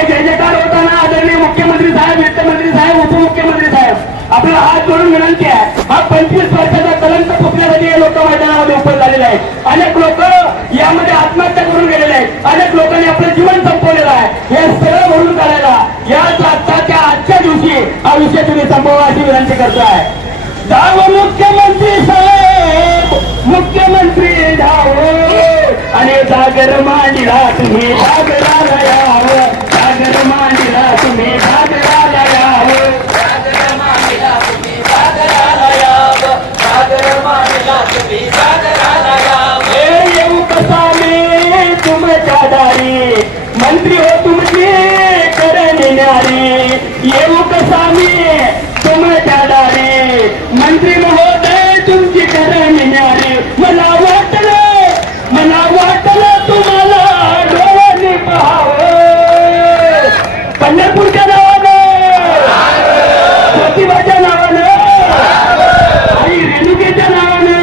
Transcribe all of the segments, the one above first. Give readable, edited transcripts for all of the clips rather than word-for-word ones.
आपले जय जयकार होताना आदरणीय मुख्यमंत्री साहेब, वित्तमंत्री साहेब, उपमुख्यमंत्री साहेब आपल्याला हात जोडून विनंती आहे. हा 25 वर्षाचा कलंक पुसण्यासाठी हे लोक मैदानामध्ये उपस्थित झालेले आहेत. अनेक लोक यामध्ये आत्महत्या करून गेलेले आहेत. अनेक लोकांनी आपलं जीवन संपवलेलं आहे. हे सगळं भरून काढायला याच आजच्या दिवशी हा विषय तुम्ही संपवा अशी विनंती करतो आहे. जावं मुख्यमंत्री साहेब, मुख्यमंत्री जावं आणि जागर मांडला तुम्ही जागराला यावं, जागर मांडला तुम्ही जागराला यावं, सागर मांडला तुम्ही सागराला यावं, सागर मांडला तुम्ही सागराला यावं. येऊ कसा मी तुमच्या दारी, मंत्री हो तुमची करणी न्यारी. येऊ कसा मी तुमच्या दारी, मंत्री महोदय तुमची करणी न्यारी. मला वाटलं तुम्हाला डोळ्यांनी पाहावं. पंढरपूरच्या नावानं, ज्योतिबाच्या नावानं आणि रेणुकेच्या नावानं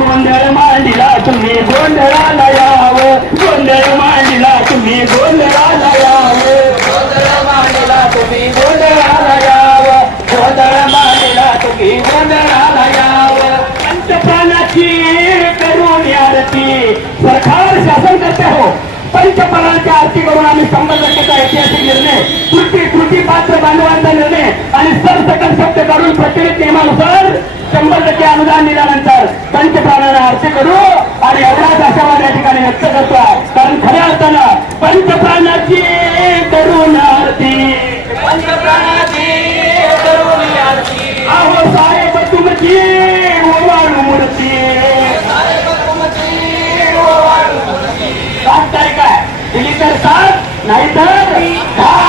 गोंधळ मांडला तुम्ही गोंधळाला यावं, गोंधळ मांडला तुम्ही गोंधळाला यावं, गोंधळ मांडला तुम्ही गोंधळाला यावं, गोंधळ मांडला तुम्ही गोंधळाला यावं. पंचप्राणाची करून आरती सरकार शासन करते हो. पंचप्राणाची आरती करून आम्ही 100% ऐतिहासिक निर्णय, कृती पात्र बांधवांचा निर्णय आणि सरसकट शब्द काढून प्रचलित नियमानुसार 100% अनुदान दिल्यानंतर पंचप्राणाला आरती करू आणि एवढाच आशावाद या ठिकाणी व्यक्त करतो. कारण खऱ्या अर्थानं पंचप्राणाची करून आरती, पंचप्राणाची करून आरती. अहो साहेब तुमची ओवाळू मूर्ती. साहेब तुमची ओवाळू मूर्ती. 7 तारीख आहे, दिली तर 7 नाही तर 10.